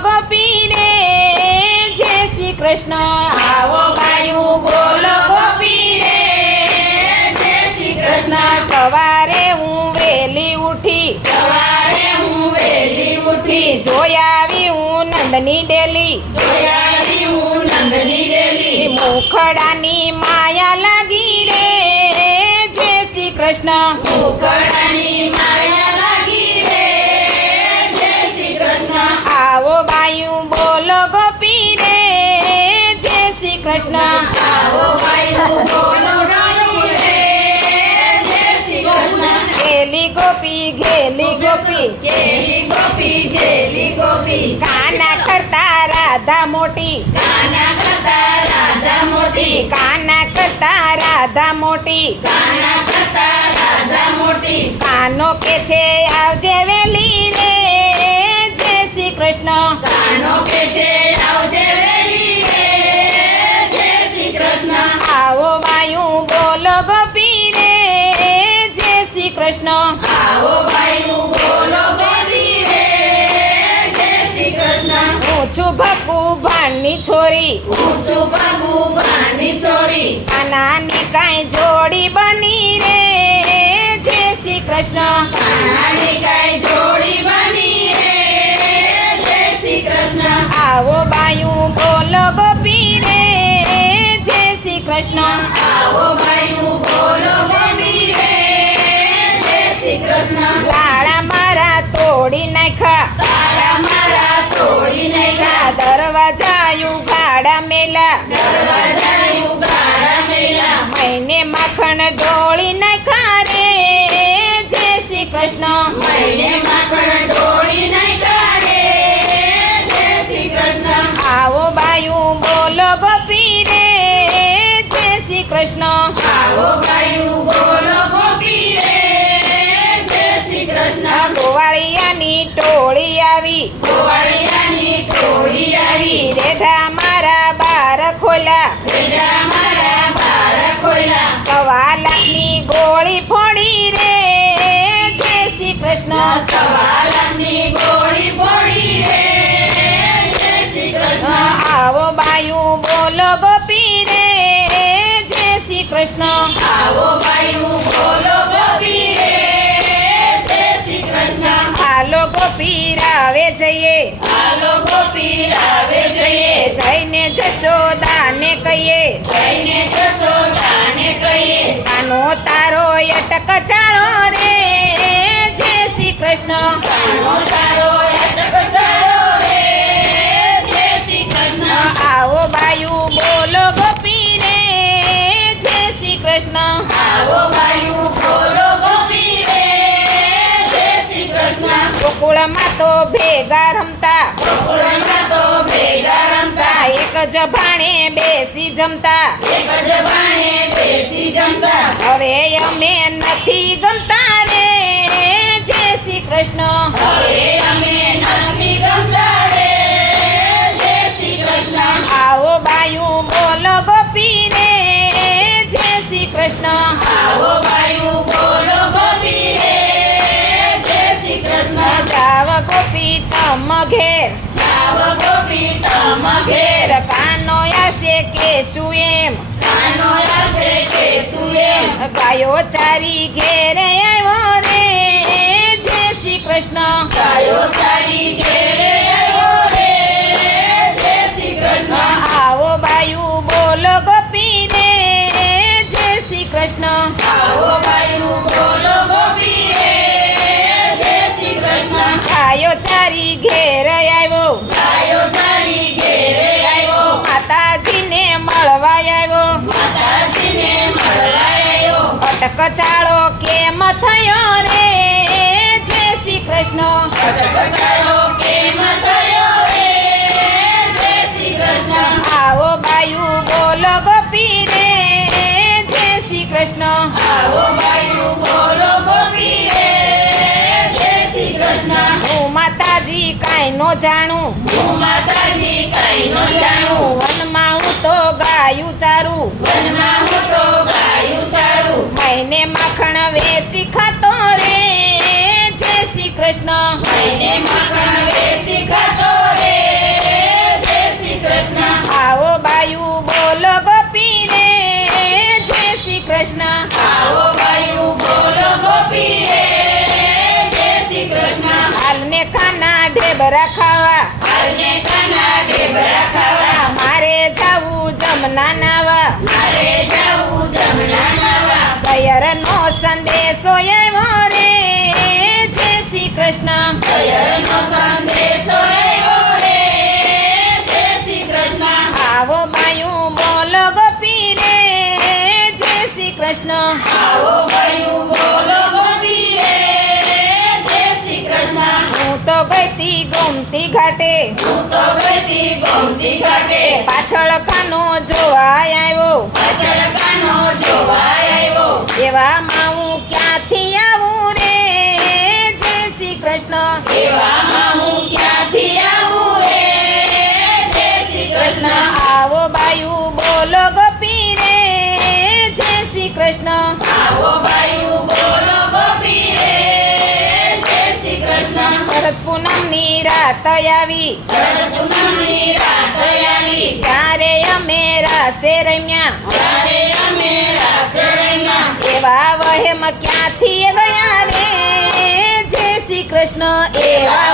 ગોપી રે જય શ્રી કૃષ્ણ આવો બાયું બોલો ગોપી રે જય શ્રી કૃષ્ણ સવારે હું વેલી ઉઠી જોઈ આવી હું નંદની ડેલી મુખડાની માયા લાગી રે જય શ્રી કૃષ્ણ આવો બાયું બોલો ગોપી રે જય શ્રી કૃષ્ણ ઘેલી ગોપી કાના કરતા રાધા મોટી કાના કરતા રાધા મોટી કાનો કે છે આવજે વેલી રે જય શ્રી કૃષ્ણ આવો બાયું બોલો ગોપી રે જય શ્રી કૃષ્ણ ઊંચું ભગું ભાણની છોરી કાનાની કાંઈ જોડી બની રે જય શ્રી કૃષ્ણ આવો બાયું બોલો ગોપી રે જય શ્રી કૃષ્ણ લાડા મારા તોડી નાખ્યા દરવાજા ઉઘાડા મેલા મહિને માખણ ઢોળી નાખ્યા રે જય શ્રી કૃષ્ણ આવો બાયું બોલો ગોપી રે જય શ્રી કૃષ્ણ ગોવાળિયાની ટોળી આવી રેઢા મારા બાર ખોલા 1.25 લાખની ગોળી ફોડી રે જય શ્રી કૃષ્ણ આવો બાયું બોલો ગોપી રે જય શ્રી કૃષ્ણ હાલો ગોપી રાવે જઈએ જઈને જશોદાને કહીએ કાનો તારો અટક ચાળો રે જય શ્રી કૃષ્ણ આવો બાયું બોલો ગોપી રે જય શ્રી કૃષ્ણ ગોકુળમાં તો ભેગા રમતા એક જ ભાણે બેસી જમતા હવે અમે નથી ગમતા રે જય શ્રી કૃષ્ણ આવો બાયું બોલો ગોપી રે જય શ્રી કૃષ્ણ જાવ ગોપી તમ ઘેર કાનો આવશે કેશું એમ ગાયો ચારી ઘેરે આવ્યો રે જય શ્રી કૃષ્ણ આવો બાયું બોલો ગોપી રે જય શ્રી કૃષ્ણ ગાયો ચારી ઘેર આવ્યો માતાજીને મળવા આવ્યો અટક ચાળો કેમ થયો રે જય શ્રી કૃષ્ણ આવો બાયું બોલો ગોપી રે જય શ્રી કૃષ્ણ હું માતાજી કાંઈ નો જાણું વનમાં હું તો ગાયું ચારું મહિને માખણ વેચી ખાતો રે જય શ્રી કૃષ્ણ ઢેબરા ખાવા હાલને કાના ઢેબરા ખાવા મારે જાવું જમના નાવા મારે જાવું જમના નાવા સયરનો સંદેશો આવ્યો રે જય શ્રી કૃષ્ણ સયરનો સંદેશો આવ્યો રે જય શ્રી કૃષ્ણ આવો બાયું બોલો ગોપી રે જય શ્રી કૃષ્ણ આવો ભાઈઓ બોલો ગોપી રે જય શ્રી કૃષ્ણ હું તો ગઈતી ગોમતી ઘાટે હું તો ગઈતી ગોમતી ઘાટે પાછળ કાનો જોવા આવ્યો પાછળ કાનો જોવા આવ્યો એવામાં હું ક્યાંથી આવું રે જય શ્રી કૃષ્ણ એવામાં હું ક્યાંથી આવું રે જય શ્રી કૃષ્ણ આવો બાયું બોલો ગોપી રે જય શ્રી કૃષ્ણ આવો ભાઈઓ બોલો ગોપી રે જય શ્રી કૃષ્ણ શરદ પૂનમની રાત આવી શરદ પૂનમની રાત આવી ત્યારે અમે રાસે રમ્યા ત્યારે અમે રાસ રમ્યા એવા વહેમ ક્યાંથી ગયા રે જય શ્રી કૃષ્ણ એવા